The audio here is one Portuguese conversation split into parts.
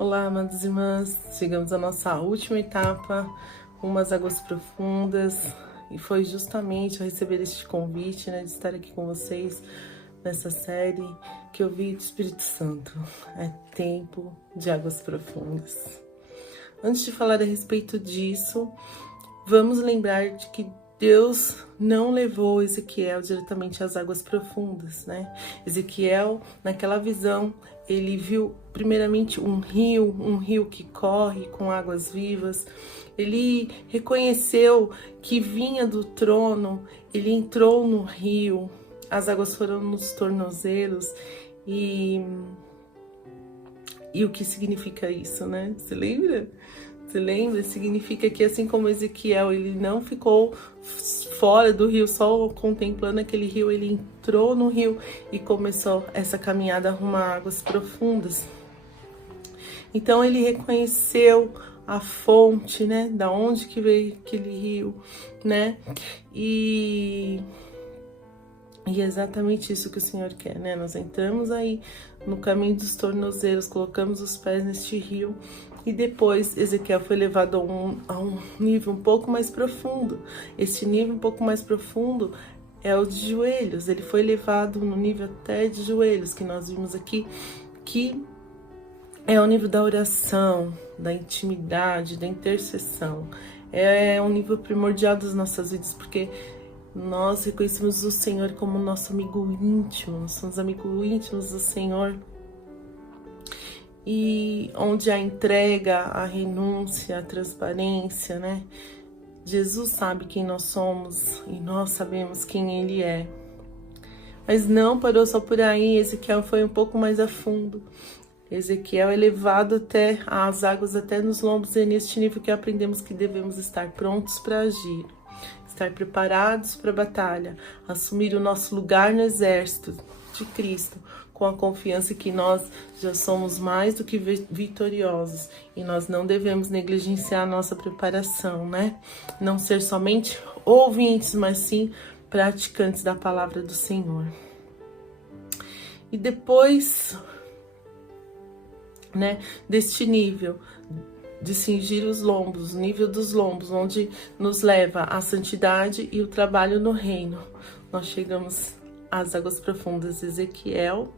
Olá, amadas irmãs, chegamos à nossa última etapa, umas águas profundas, e foi justamente ao receber este convite, de estar aqui com vocês nessa série que eu vi do Espírito Santo. É tempo de águas profundas. Antes de falar a respeito disso, vamos lembrar de que Deus não levou Ezequiel diretamente às águas profundas, Ezequiel, naquela visão, ele viu primeiramente um rio que corre com águas vivas. Ele reconheceu que vinha do trono, ele entrou no rio, as águas foram nos tornozelos e o que significa isso, Você lembra? Você lembra? Significa que assim como Ezequiel, ele não ficou fora do rio, só contemplando aquele rio, ele entrou no rio e começou essa caminhada rumo a águas profundas. Então ele reconheceu a fonte, da onde que veio aquele rio, E é exatamente isso que o Senhor quer, Nós entramos aí no caminho dos tornozelos, colocamos os pés neste rio e depois Ezequiel foi levado a um nível um pouco mais profundo. Este nível um pouco mais profundo é o de joelhos. Ele foi levado no nível até de joelhos, que nós vimos aqui, que é o nível da oração, da intimidade, da intercessão. É um nível primordial das nossas vidas, porque nós reconhecemos o Senhor como nosso amigo íntimo, nós somos amigos íntimos do Senhor. E onde a entrega, a renúncia, a transparência, Jesus sabe quem nós somos e nós sabemos quem Ele é. Mas não parou só por aí, Ezequiel foi um pouco mais a fundo. Ezequiel é levado até as águas, até nos lombos, e é neste nível que aprendemos que devemos estar prontos para agir, estar preparados para a batalha, assumir o nosso lugar no exército de Cristo, com a confiança que nós já somos mais do que vitoriosos e nós não devemos negligenciar a nossa preparação, Não ser somente ouvintes, mas sim praticantes da palavra do Senhor. E depois, deste nível de cingir os lombos, o nível dos lombos, onde nos leva à santidade e o trabalho no reino, nós chegamos às águas profundas. Ezequiel,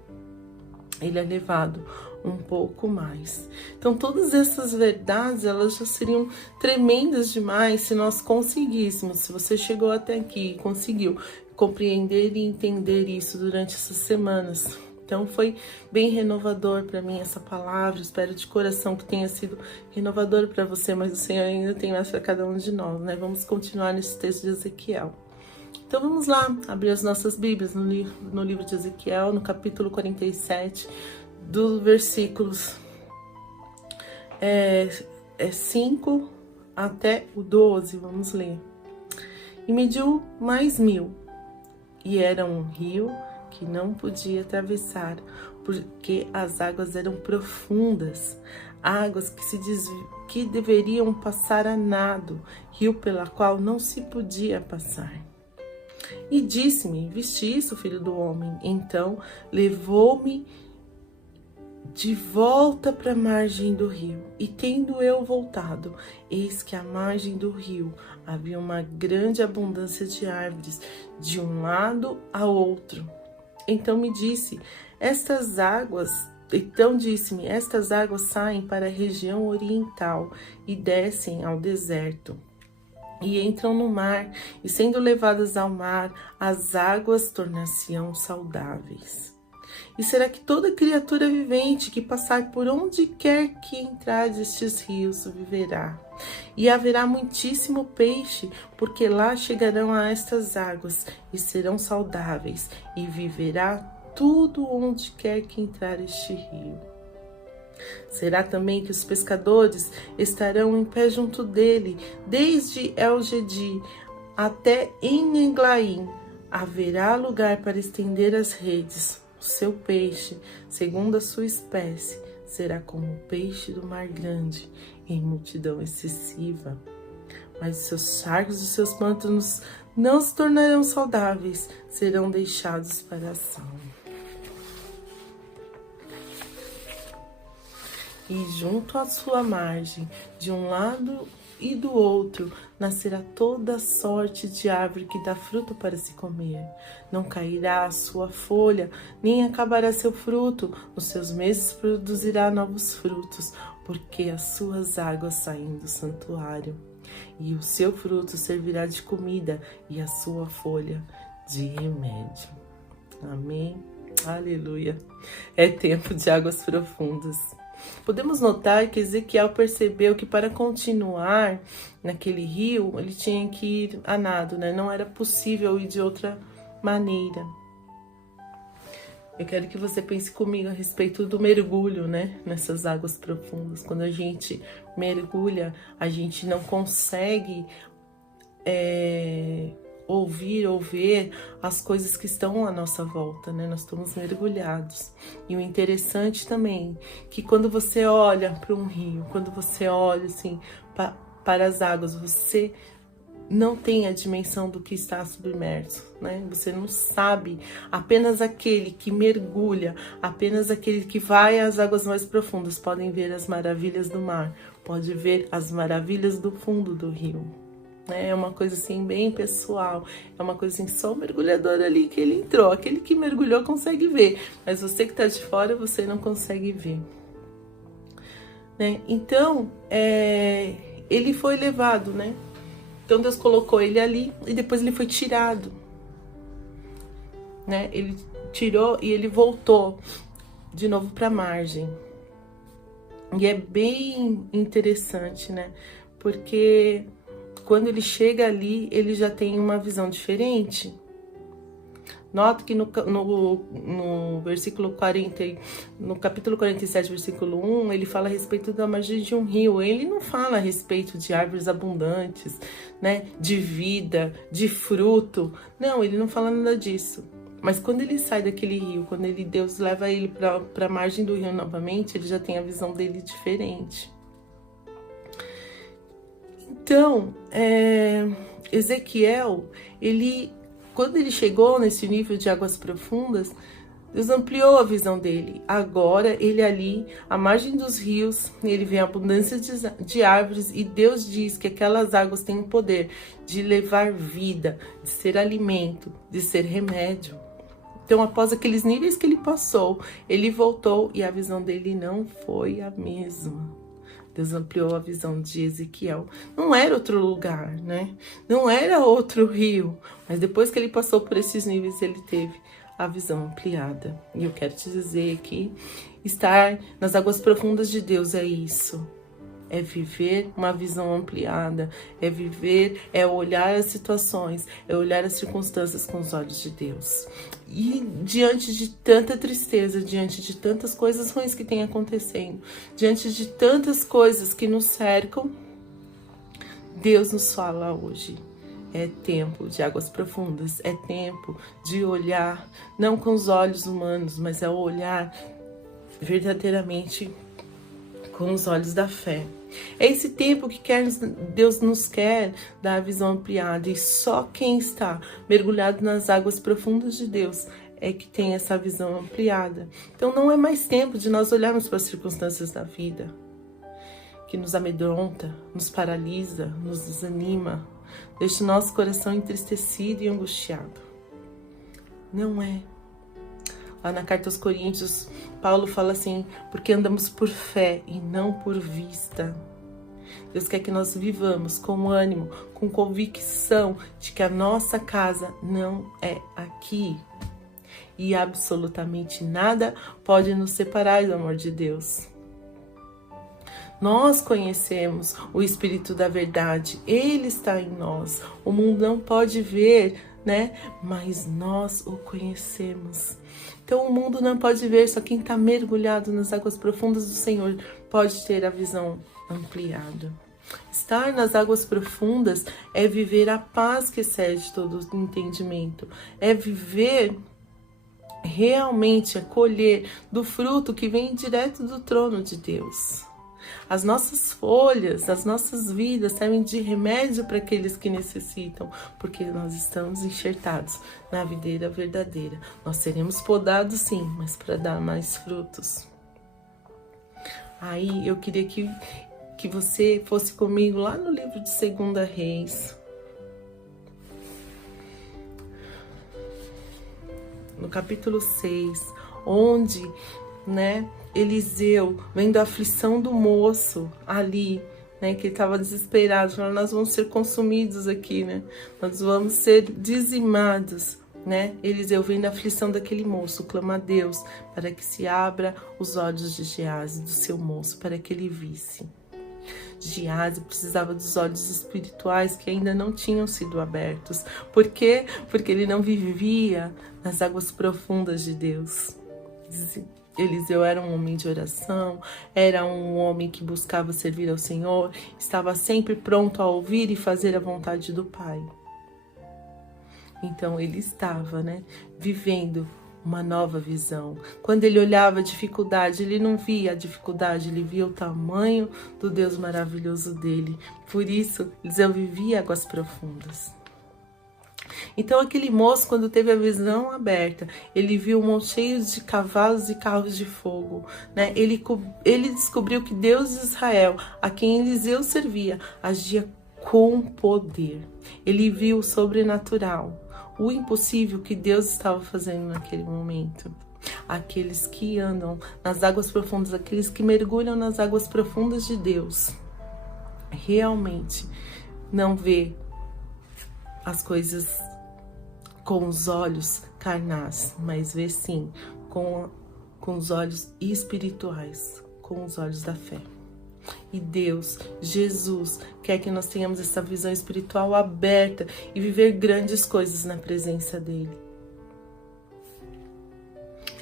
ele é levado um pouco mais. Então, todas essas verdades, elas já seriam tremendas demais se nós conseguíssemos, se você chegou até aqui e conseguiu compreender e entender isso durante essas semanas. Então, foi bem renovador para mim essa palavra. Espero de coração que tenha sido renovador para você, mas o Senhor ainda tem mais para cada um de nós, Vamos continuar nesse texto de Ezequiel. Então vamos lá, abrir as nossas Bíblias no livro de Ezequiel, no capítulo 47, dos versículos 5 até o 12, vamos ler. E mediu mais 1000, e era um rio que não podia atravessar, porque as águas eram profundas, águas que deveriam passar a nado, rio pela qual não se podia passar. E disse-me: viste isso, filho do homem? Então levou-me de volta para a margem do rio. E tendo eu voltado, eis que à margem do rio havia uma grande abundância de árvores, de um lado ao outro. Então disse-me: estas águas saem para a região oriental e descem ao deserto. E entram no mar, e sendo levadas ao mar, as águas tornar-se-ão saudáveis. E será que toda criatura vivente que passar por onde quer que entrar destes rios viverá? E haverá muitíssimo peixe, porque lá chegarão a estas águas, e serão saudáveis, e viverá tudo onde quer que entrar este rio. Será também que os pescadores estarão em pé junto dele, desde El-Gedi até Eneglaim. Haverá lugar para estender as redes. O seu peixe, segundo a sua espécie, será como o peixe do mar grande, em multidão excessiva. Mas os seus charcos e os seus pântanos não se tornarão saudáveis, serão deixados para a ação. e junto à sua margem, de um lado e do outro, nascerá toda sorte de árvore que dá fruto para se comer. Não cairá a sua folha, nem acabará seu fruto. Nos seus meses produzirá novos frutos, porque as suas águas saem do santuário. E o seu fruto servirá de comida, e a sua folha de remédio. Amém? Aleluia! É tempo de águas profundas. Podemos notar que Ezequiel percebeu que para continuar naquele rio, ele tinha que ir a nado, né? Não era possível ir de outra maneira. Eu quero que você pense comigo a respeito do mergulho, né? Nessas águas profundas. Quando a gente mergulha, a gente não consegue ouvir ou ver as coisas que estão à nossa volta, né? Nós estamos mergulhados. E o interessante também, que quando você olha para um rio, quando você olha assim para as águas, você não tem a dimensão do que está submerso, né? Você não sabe. Apenas aquele que mergulha, apenas aquele que vai às águas mais profundas podem ver as maravilhas do mar, pode ver as maravilhas do fundo do rio. É uma coisa assim bem pessoal, é uma coisa assim, só o mergulhador ali que ele entrou, aquele que mergulhou consegue ver, mas você que está de fora, você não consegue ver, né? Então, ele foi levado, né? Então Deus colocou ele ali e depois ele foi tirado, né? Ele tirou e ele voltou de novo para a margem. E é bem interessante, né? Porque quando ele chega ali, ele já tem uma visão diferente. Nota que no versículo 40, no capítulo 47, versículo 1, ele fala a respeito da margem de um rio. Ele não fala a respeito de árvores abundantes, né? De vida, de fruto. Não, ele não fala nada disso. Mas quando ele sai daquele rio, quando Deus leva ele para a margem do rio novamente, ele já tem a visão dele diferente. Então, Ezequiel, quando ele chegou nesse nível de águas profundas, Deus ampliou a visão dele. Agora, ele ali, à margem dos rios, ele vê a abundância de árvores e Deus diz que aquelas águas têm o poder de levar vida, de ser alimento, de ser remédio. Então, após aqueles níveis que ele passou, ele voltou e a visão dele não foi a mesma. Deus ampliou a visão de Ezequiel. Não era outro lugar, né? Não era outro rio. Mas depois que ele passou por esses níveis, ele teve a visão ampliada. E eu quero te dizer que estar nas águas profundas de Deus é isso. É viver uma visão ampliada, é olhar as situações, é olhar as circunstâncias com os olhos de Deus. E diante de tanta tristeza, diante de tantas coisas ruins que tem acontecendo, diante de tantas coisas que nos cercam, Deus nos fala hoje. É tempo de águas profundas, é tempo de olhar, não com os olhos humanos, mas é olhar verdadeiramente com os olhos da fé. É esse tempo que Deus nos quer dar a visão ampliada, e só quem está mergulhado nas águas profundas de Deus é que tem essa visão ampliada. Então não é mais tempo de nós olharmos para as circunstâncias da vida, que nos amedronta, nos paralisa, nos desanima, deixa o nosso coração entristecido e angustiado. Não é. Lá na carta aos Coríntios, Paulo fala assim, porque andamos por fé e não por vista. Deus quer que nós vivamos com ânimo, com convicção de que a nossa casa não é aqui. E absolutamente nada pode nos separar do amor de Deus. Nós conhecemos o Espírito da verdade, Ele está em nós. O mundo não pode ver, né? Mas nós o conhecemos. Então o mundo não pode ver, só quem está mergulhado nas águas profundas do Senhor pode ter a visão ampliada. Estar nas águas profundas é viver a paz que excede todo o entendimento. É viver realmente, é colher do fruto que vem direto do trono de Deus. As nossas folhas, as nossas vidas servem de remédio para aqueles que necessitam, porque nós estamos enxertados na videira verdadeira. Nós seremos podados sim, mas para dar mais frutos. Aí eu queria que você fosse comigo lá no livro de 2 Reis, no capítulo 6, onde, né, Eliseu, vendo a aflição do moço ali, né, que ele estava desesperado, falando, nós vamos ser consumidos aqui, né, nós vamos ser dizimados, né, Eliseu vendo a aflição daquele moço, clama a Deus para que se abra os olhos de Geazi, do seu moço, para que ele visse. Geazi precisava dos olhos espirituais que ainda não tinham sido abertos. Por quê? Porque ele não vivia nas águas profundas de Deus. Eliseu era um homem de oração, era um homem que buscava servir ao Senhor, estava sempre pronto a ouvir e fazer a vontade do Pai. Então ele estava, né, vivendo uma nova visão. Quando ele olhava a dificuldade, ele não via a dificuldade, ele via o tamanho do Deus maravilhoso dele. Por isso, Eliseu vivia águas profundas. Então aquele moço, quando teve a visão aberta, ele viu um monte cheio de cavalos e carros de fogo, né? Ele descobriu que Deus de Israel, a quem Eliseu servia, agia com poder. Ele viu o sobrenatural, o impossível que Deus estava fazendo naquele momento. Aqueles que andam nas águas profundas, aqueles que mergulham nas águas profundas de Deus, realmente não vê as coisas com os olhos carnais, mas vê sim com os olhos espirituais, com os olhos da fé. E Deus, Jesus, quer que nós tenhamos essa visão espiritual aberta e viver grandes coisas na presença dele.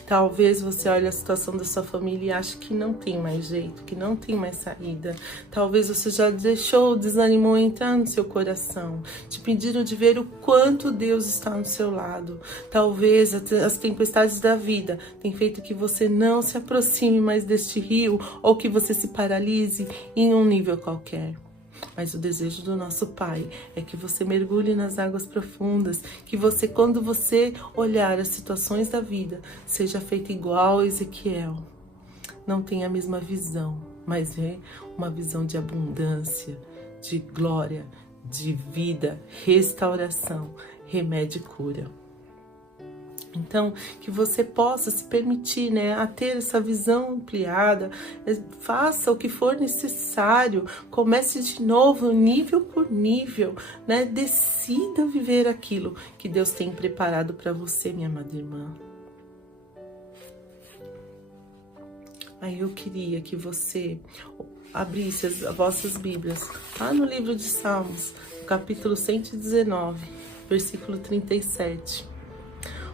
Talvez você olhe a situação da sua família e ache que não tem mais jeito, que não tem mais saída. Talvez você já deixou o desânimo entrar no seu coração, te pedindo de ver o quanto Deus está no seu lado. Talvez as tempestades da vida tenham feito que você não se aproxime mais deste rio ou que você se paralise em um nível qualquer. Mas o desejo do nosso Pai é que você mergulhe nas águas profundas, que você, quando você olhar as situações da vida, seja feita igual a Ezequiel. Não tenha a mesma visão, mas é uma visão de abundância, de glória, de vida, restauração, remédio e cura. Então, que você possa se permitir, né, a ter essa visão ampliada, faça o que for necessário, comece de novo, nível por nível, né, decida viver aquilo que Deus tem preparado para você, minha amada irmã. Aí eu queria que você abrisse as vossas Bíblias, lá no livro de Salmos, no capítulo 119, versículo 37.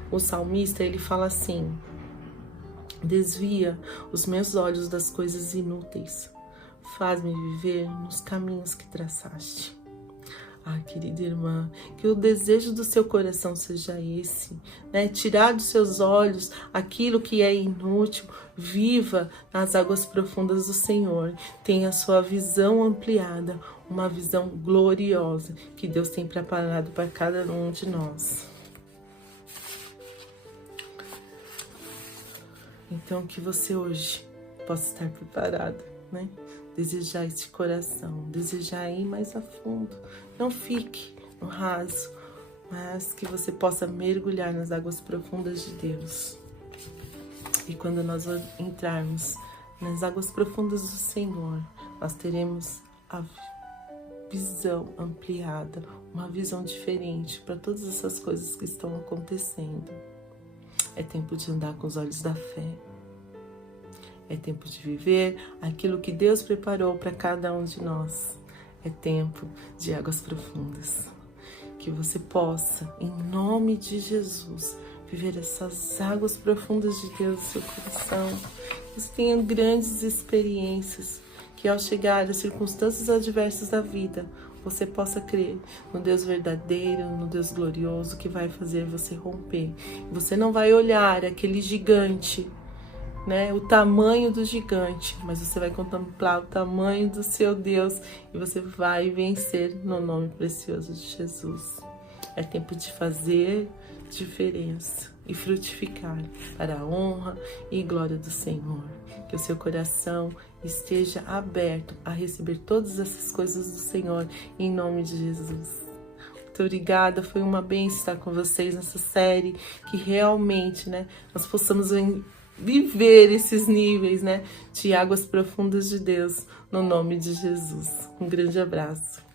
O salmista, ele fala assim: desvia os meus olhos das coisas inúteis, faz-me viver nos caminhos que traçaste. Ah, querida irmã, que o desejo do seu coração seja esse, né? Tirar dos seus olhos aquilo que é inútil, viva nas águas profundas do Senhor, tenha a sua visão ampliada, uma visão gloriosa que Deus tem preparado para cada um de nós. Então, que você hoje possa estar preparado, né? Desejar esse coração, desejar ir mais a fundo. Não fique no raso, mas que você possa mergulhar nas águas profundas de Deus. E quando nós entrarmos nas águas profundas do Senhor, nós teremos a visão ampliada, uma visão diferente para todas essas coisas que estão acontecendo. É tempo de andar com os olhos da fé. É tempo de viver aquilo que Deus preparou para cada um de nós. É tempo de águas profundas. Que você possa, em nome de Jesus, viver essas águas profundas de Deus no seu coração. Que você tenha grandes experiências. Que ao chegar às circunstâncias adversas da vida, você possa crer no Deus verdadeiro, no Deus glorioso que vai fazer você romper. Você não vai olhar aquele gigante, né, o tamanho do gigante, mas você vai contemplar o tamanho do seu Deus e você vai vencer no nome precioso de Jesus. É tempo de fazer diferença e frutificar para a honra e glória do Senhor. Que o seu coração esteja aberto a receber todas essas coisas do Senhor, em nome de Jesus. Muito obrigada, foi uma bênção estar com vocês nessa série, que realmente, né, nós possamos viver esses níveis, né, de águas profundas de Deus, no nome de Jesus. Um grande abraço.